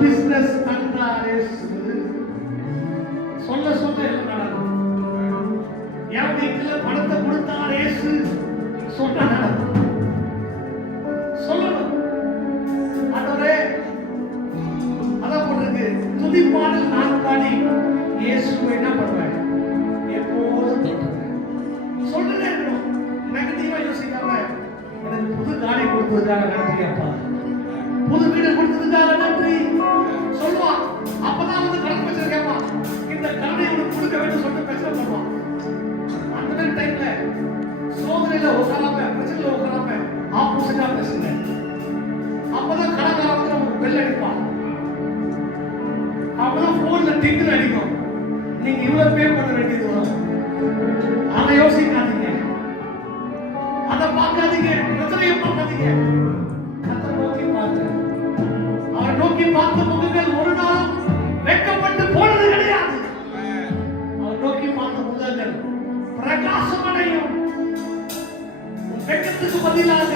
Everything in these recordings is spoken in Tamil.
பிசினஸ் கண்டாரே சொல்ல சொல்ல என்ன நடக்கும்? என் வீட்டுல பணத்தை கொடுத்தார் ஏசு சொன்னா நடக்கும். சொல்லணும். அதோட அதான் போட்டிருக்கு, துதிப்பாடல் நான் பாடி இயேசுவை என்ன பண்ணுவேன்? எப்போதும் கேட்டுவேன். சொல்லுங்க. நெகட்டிவா யோசிக்காம, எனக்கு புது காணி கொடுத்ததுக்காக நன்றி அப்பா, புது வீடு கொடுத்ததுக்காக நன்றி சொல்லுவான். அப்பதான் வந்து கடன் பிரச்சனை கேட்பான். இந்த கடனை உனக்கு கொடுக்க வேண்டும் சொல்லிட்டு பிரச்சனை பண்ணுவான். அந்த மாதிரி டைம்ல சோதனையில உட்காராம, பிரச்சனையில உட்காராம ஆப்போசிட்டா பேசுங்க. அப்பதான் கடன்காரன் வந்து நமக்கு பெல் அடிப்பான். அப்பதான் போன்ல டிங்கில் அடிக்கும். நீங்க இவ்வளவு பே பண்ண வேண்டியது வரும். அதை யோசிக்காதீங்க, அதை பார்க்காதீங்க, பிரச்சனையை பார்க்காதீங்க. கர்த்தரை நோக்கி பாருங்க. அவரை நோக்கி பார்த்த முகங்கள் ஒரு நாளும் வெட்கப்பட்டு போனது கிடையாது. அவரை நோக்கி பார்த்த முகங்கள் பிரகாசமடையும். வெட்கத்துக்கு பதிலாக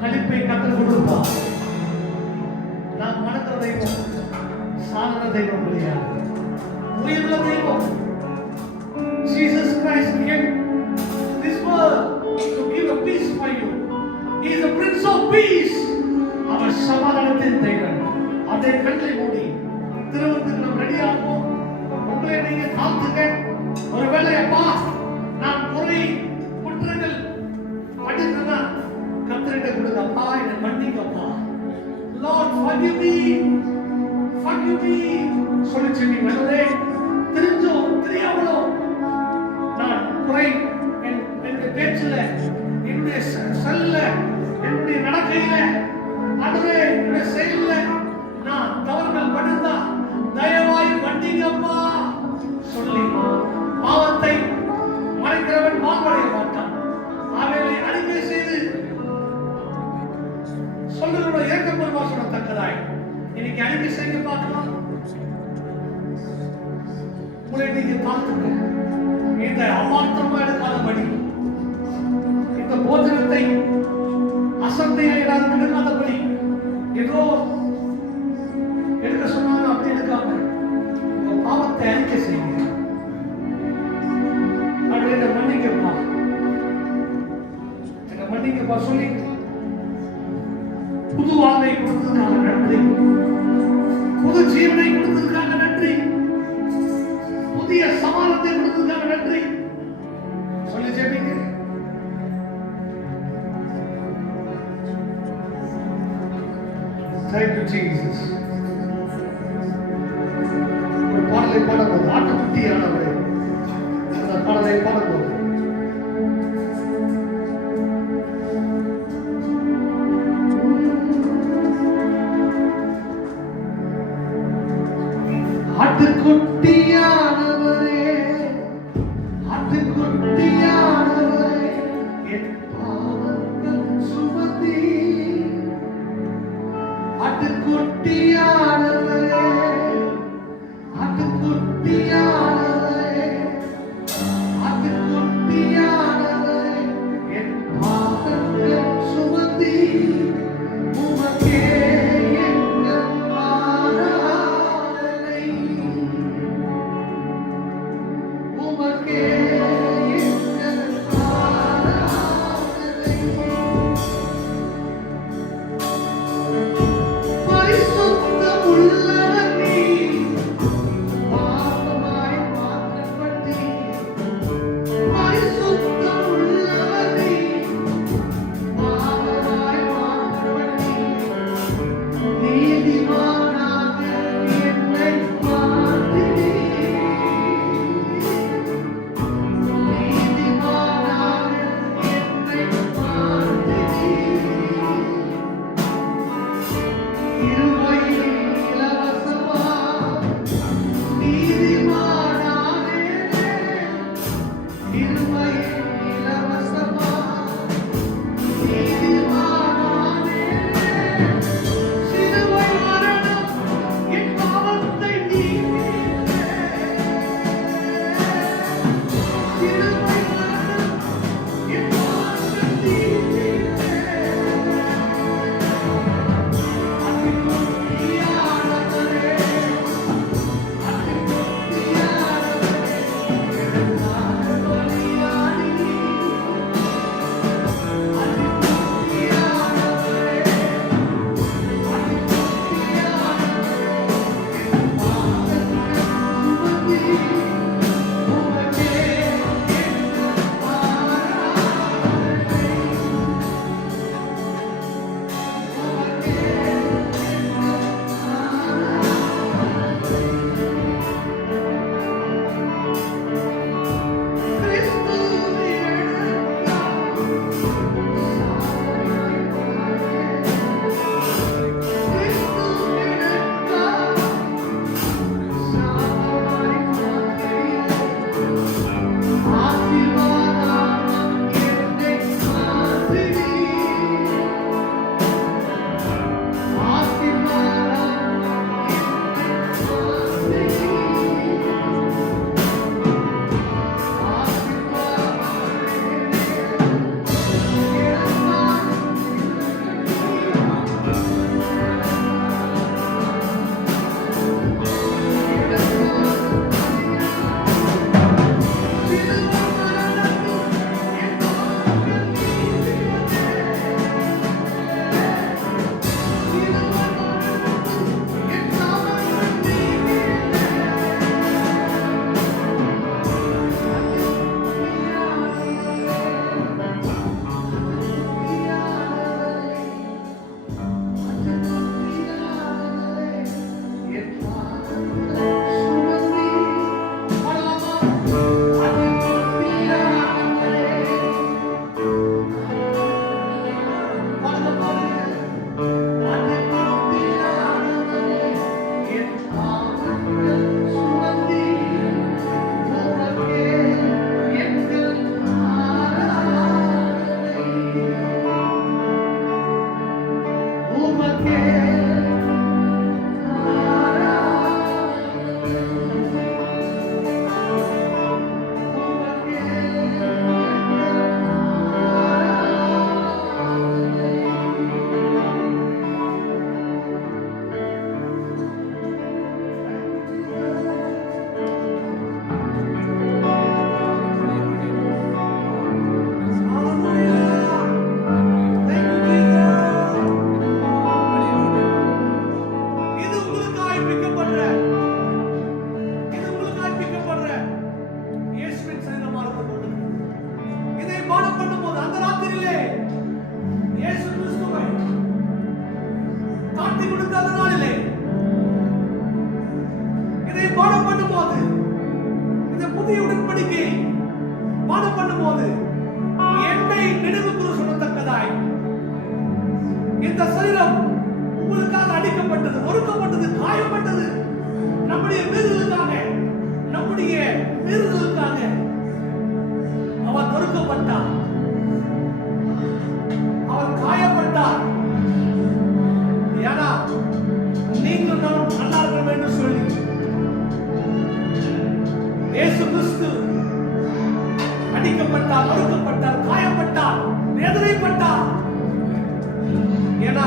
கலிப்பை கர்த்தர் கொடுப்பார். நான் மனதில் தெய்வம், சாதன தெய்வம் கிடையாது, உயிருள்ள தெய்வம். Jesus Christ came to this world to give a peace for you. He is the Prince of Peace. அவர் சமாதானத்தின் தேவன். அதை கண்ணை மூடி திருவத்துக்கு நம்ம ரெடியாகும். உங்களை நீங்க காத்துங்க. ஒருவேளை அப்பா நான் குறை குற்றங்கள் பண்ணிருந்தா கர்த்தரிட்ட கொடுங்க. அப்பா என்னை மன்னிங்கப்பா, Lord forgive me, forgive me சொல்லி சொன்னீங்களே. தெரிஞ்சோ தெரியாமலோ நான் குறை என்னுடைய பேச்சுல, என்னுடைய சொல்ல, என்னுடைய நடக்கையில, அதுவே என்னுடைய செயல்ல நான் தவறுகள் பண்ணிருந்தா தயவாய் மன்னிங்கப்பா சொல்லி, பாவத்தை மறைக்கிறவன் பாவடைய மாட்டான். அவைகளை அறிக்கை செய்து சொல்லுகிற ஏற்கப்பெருமா சொல்லத்தக்கதாய் இன்னைக்கு அறிக்கை செய்ய பார்க்கலாம். உங்களை நீங்க பார்த்துங்க. இந்த அமாத்திரமா எடுக்காதபடி, இந்த போஜனத்தை அசத்தையா எடுக்காதபடி, ஏதோ எடுக்க சொன்னாங்க அப்படி எடுக்காம உங்க பாவத்தை அறிக்கை செய்யுங்க. அடுத்த மன்னிக்கப்பா, மன்னிக்கப்பா சொல்லி புது வாழ்வை கொடுத்ததுக்காக நன்றி, புது ஜீவனை கொடுத்ததுக்காக நன்றி, புதிய சமாதானத்தை கொடுத்ததுக்காக நன்றி சொல்லி ஜெபிங்க. Thank you Jesus. ஒரு பாடலை பாடும்போது ஆட்டுக்குட்டியானவரே, அந்த பாடலை பாடும்போது ஆட்டுக்குட்டியானவரே, ஆட்டுக்குட்டியானவரே, என் பாவங்கள் சுமந்தீ. ஆட்டுக்குட்டியானவரே, ஆட்டுக்குட்டியானவரே, இந்த சரீரம் உங்களுக்காக அடிக்கப்பட்டது, ஒடுக்கப்பட்டது, காயப்பட்டது. நம்முடைய மீறுதலுக்காக, நம்முடைய மீறுதலுக்காக அவர் ஒடுக்கப்பட்டார், அவர் காயப்பட்டார். ஏன்னா நீங்கள் நான் நல்லா இருக்க வேண்டும் சொல்லி இயேசு கிறிஸ்து அடிக்கப்பட்டார், ஒடுக்கப்பட்டார், காயப்பட்டார், வேதனைப்பட்டார். ஏன்னா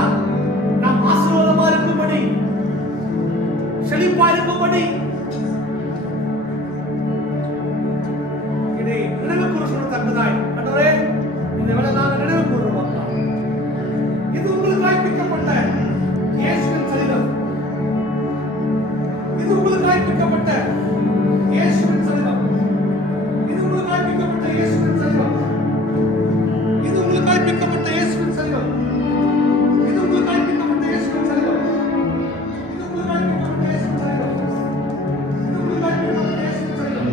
நாம் ஆசீர்வாதமா இருக்கும்படி, செழிப்பா இருக்கும்படி இதை நினைவு கூற சொல்லத்தக்கதாய் ஆண்டவரே இந்த வேளை நாங்கள் நினைவு கூறுவோம். இது உங்களுக்கு வாய்ப்பிக்கப்பட்ட இயேசுவின் சரீரம், இது உங்களுக்கு வாய்ப்பிக்கப்பட்ட இயேசுவின் சரீரம், இது உங்களுக்கு வாய்ப்பிக்கப்பட்ட இயேசுவின் சரீரம், இது உங்களுக்கு வாய்ப்பிக்கப்பட்ட இயேசுவின் சரீரம், இது உங்களுக்கு வாய்ப்பிக்கப்பட்ட இயேசுவின் சரீரம், இது உங்களுக்கு வாய்ப்பிக்கப்பட்ட இயேசுவின் சரீரம், இது உங்களுக்கு வாய்ப்பிக்கப்பட்ட இயேசுவின் சரீரம்,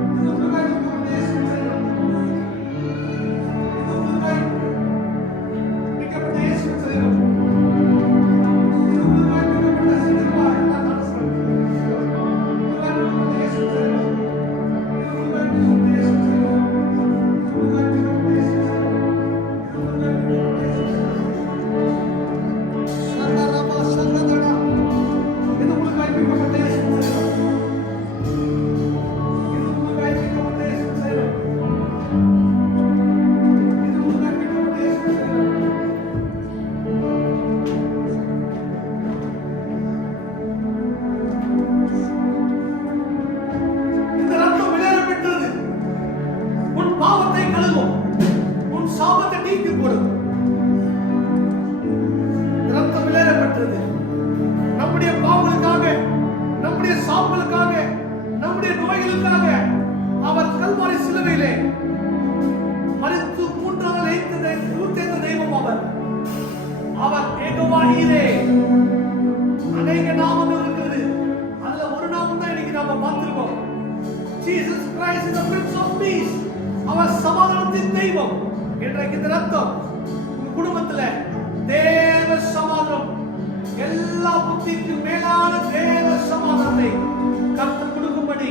இது உங்களுக்கு வாய்ப்பிக்கப்பட்ட இயேசுவின் சரீரம், இது உங்களுக்கு வாய்ப்பிக்கப்பட்ட இயேசுவின் சரீரம், இது உங்களுக்கு வாய்ப்பிக்கப்பட்ட சரீரமா எல்லாம் நான் சொல்றேன். நம்முடைய பாவங்களுக்காக, நம்முடைய சாபங்களுக்காக, நம்முடைய நோய்களுக்காக அவர் கல்வாரி சிலுவையிலே மரித்து மூன்றாம் நாள் உயிர்த்தெழுந்த தெய்வம் அவர். அவர் ஏகவாயிலே அநேக நாமங்கள் இருக்கிறது. அதுல ஒரு நாமம் தான் இன்னைக்கு நாம பார்த்திருக்கோம். Jesus Christ is the prince of peace. அவர் சமாதானத்தின் தெய்வம். இன்றைக்கு இந்த ரத்தம் உங்க குடும்பத்துல தேவ சமாதானம், எல்லா புத்திக்கு மேலான தேவ சமாதானத்தை கர்த்தர் கொடுக்கும்படி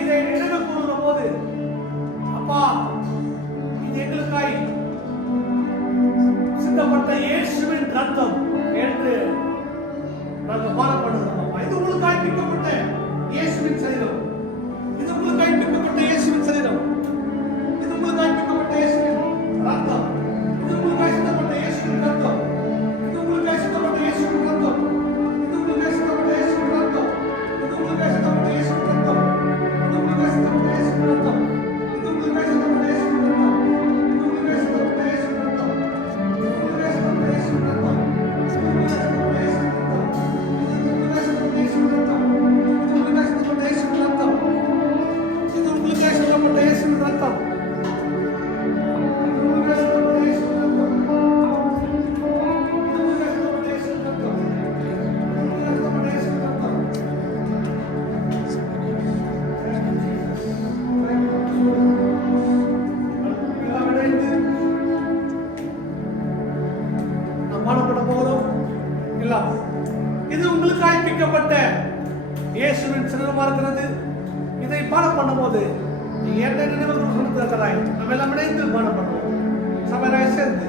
இதை நினைவு கூறுகிற போது, அப்பா இது எங்களுக்காய் சிந்தப்பட்ட இயேசுவின் ரத்தம் என்று நாங்கள் பாரப்படுகிறோம். இது உங்களுக்காய் பிக்கப்பட்ட இயேசுவின் சரீரம், இது உங்களுக்காய் பிக்கப்பட்ட இயேசுவின் சரீரம், இது உங்களுக்காய் பிக்கப்பட்ட இயேசுவின் ரத்தம், இது உங்களுக்காய் சிந்தப்பட்ட இயேசுவின் ரத்தம், இது உங்களுக்காய் சிந்தப்பட்ட இயேசுவின் ரத்தம், இது உங்களுக்காய் சிந்தப்பட்ட இயேசுவின் ரத்தம், இது உங்களுக்காய் சிந்தப்பட்ட இயேசுவின் ரத்தம், இது உங்களுக்காய் சிந்தப்பட்ட இயேசுவின் ரத்தம், இது உங்களுக்காய் சிந்தப்பட்ட இயேசுவின் ரத்தம், இது உங்களுக்காய் சிந்தப்பட்ட இயேசுவின் ரத்தம், இது உங்களுக்காய் சிந்தப்பட்ட இயேசுவின் ரத்தம், இது உங்களுக்காய் சிந்தப்பட்ட இயேசுவின் ரத்தம், இது உங்களுக்காய் சிந்தப்பட்ட இயேசுவின் ரத்தம், இது உங்களுக்காய் சிந்தப்பட்ட இயேசுவின் ரத்தம், இது உங்களுக்காய் சிந்தப்பட்ட இயேசுவின் ரத்தம். இது உங்களுக்காய் பிக்கப்பட்ட இயேசுவின் சரீரமா இருக்கிறது. இதை பானம் பண்ணும்போது நீங்க என்ன நினைவுகள் கொடுத்திருக்கிறாய், நம்ம எல்லாம் இணைந்து பானம் பண்ணுவோம். சபையாய் சேர்ந்து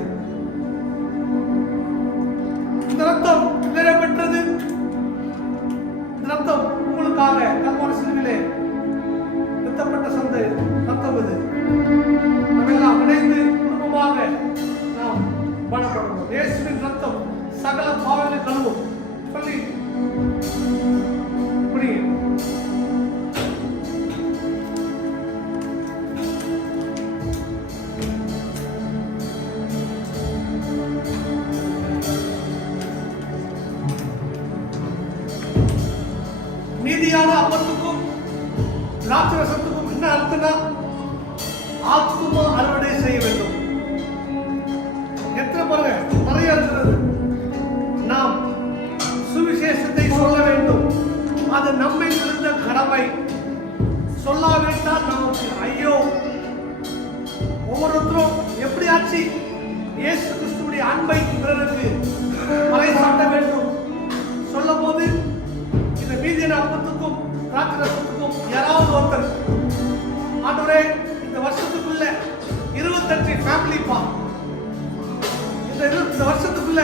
பண்ணப்படணும். இயேசுவின் ரத்தம் சகல பாவங்களை கழுவும் சொல்லி இப்படி மீதியான அப்பத்துக்கும் திராட்சரசத்துக்கும் என்ன அர்த்தம்னா ஆத்துமா அறுவடை செய்ய வேண்டும். எத்தனை பாருங்க நிறைய இருக்கிறது. நாம் சுவிசேஷத்தை சொல்ல வேண்டும். அது நம்மை இருந்த கடமை. சொல்லாவிட்டால் நமக்கு ஐயோ. ஒவ்வொருத்தரும் எப்படியாச்சு இயேசு கிறிஸ்துவுடைய அன்பை பிறருக்கு பறைசாட்ட வேண்டும். சொல்லும் போது இந்த மீதியான அப்பத்துக்கும் திராட்சரசத்துக்கும் யாராவது ஒருத்தர் ஆண்டவரே இந்த வருஷத்துக்குள்ள 25 ஃபேமிலிப்பா, இந்த வருஷத்துக்குள்ள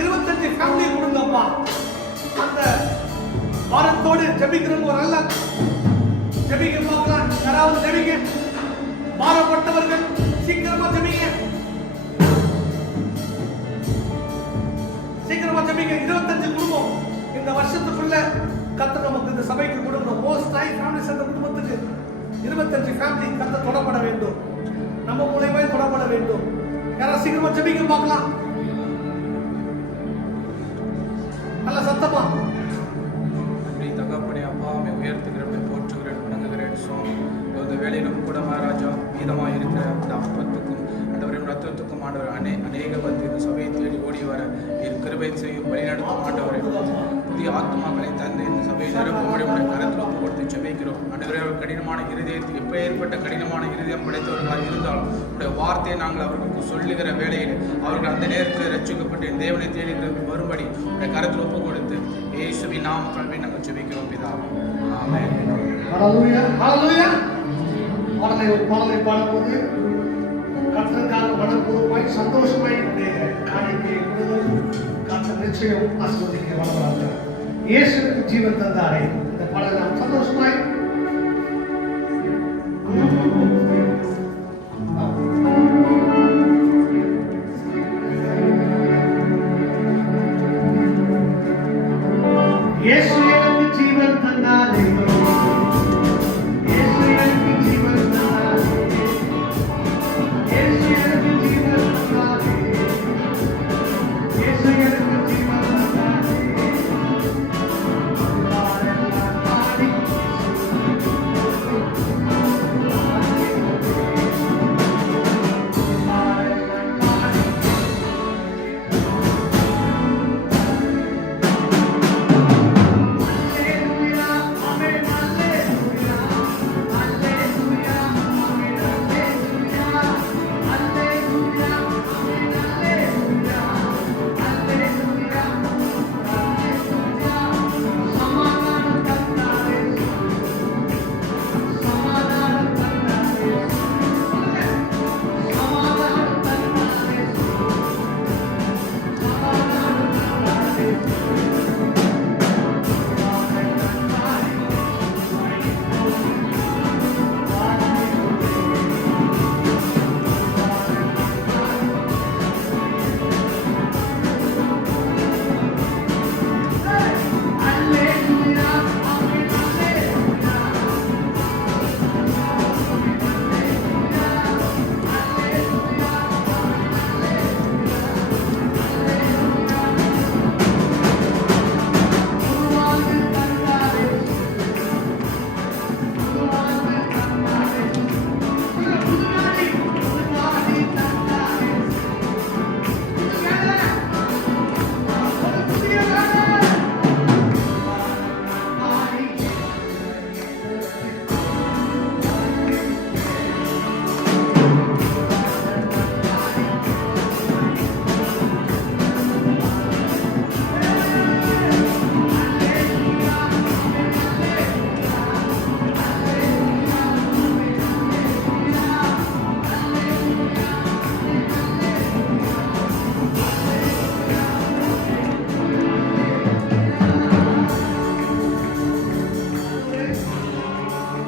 25 ஃபேமிலி கொடுங்கப்பா. அந்த வாரத்தோடு ஜெபிக்கிறவங்க ஒரு நல்ல ஜெபிக்க பார்க்கலாம். யாராவது ஜெபிங்க. பாரப்பட்டவர்கள் சீக்கிரமா ஜெபிங்க, சீக்கிரமா ஜெபிங்க. 25 குடும்பம் இந்த வருஷத்துக்குள்ள கர்த்தர் நமக்கு இந்த சபைக்கு கொடுக்கணும். மோஸ்ட் ஹை ஃபேமிலிஸ் அந்த குடும்பத்துக்கு 25 ஃபேமிலி கர்த்தர் தொடப்பட வேண்டும். நம்ம மூலமே தொடப்பட வேண்டும். யாராவது சீக்கிரமா ஜெபிக்க பார்க்கலாம். நல்ல சத்தமா அப்படி தகப்பனே அப்பா அவை உயர்த்துகிறேன், போற்றுகிறேன், வணங்குகிறேன். சுவாமி இந்த வேலை நம்ம கூட மகாராஜா மீதமாக இருக்கிற அந்த அப்பத்துக்கும் ஆண்டவரின் ரத்தத்துக்கும் ஆண்டவர் அநேக வந்து இந்த சபையை தேடி ஓடி வர என் கிருபை செய்யும் வழிநடத்தும் ஆண்டவரை புதிய ஆத்மாக்களை தந்து இந்த சபையை நிரப்பும்படி கரத்தில் ஒப்பு கொடுத்து ஜெபிக்கிறோம். ஆண்டவரே கடினமான இருதயத்துக்கு எப்போ ஏற்பட்ட கடினமான இருதயம் படைத்தவர்களாக இருந்தாலும் உடைய வார்த்தையை நாங்கள் அவர்களுக்கு சொல்லுகிற வேளையில் அவர்கள் அந்த நேரத்தில் ரட்சிக்கப்பட்டு தேவனை தேடி வரும்படி உடைய கரத்தில் ஒப்பு கொடுத்து இயேசுவின் நாமத்தில் நாங்கள் ஜெபிக்கிறோம் பிதாவே. ஆமென். ஹல்லேலூயா ஹல்லேலூயா. பாடலை பாடும்போது கர்த்தருக்காக மனப்பூர்வமாய் சந்தோஷமாய் என்னுடைய காரியத்தை கர்த்தர் நிச்சயம் ஆசீர்வதிக்க வளர்கிறார்கள். இயேசுவுக்கு ஜீவன் தந்தாரே. இந்த பாடலை நாம் சந்தோஷமாய்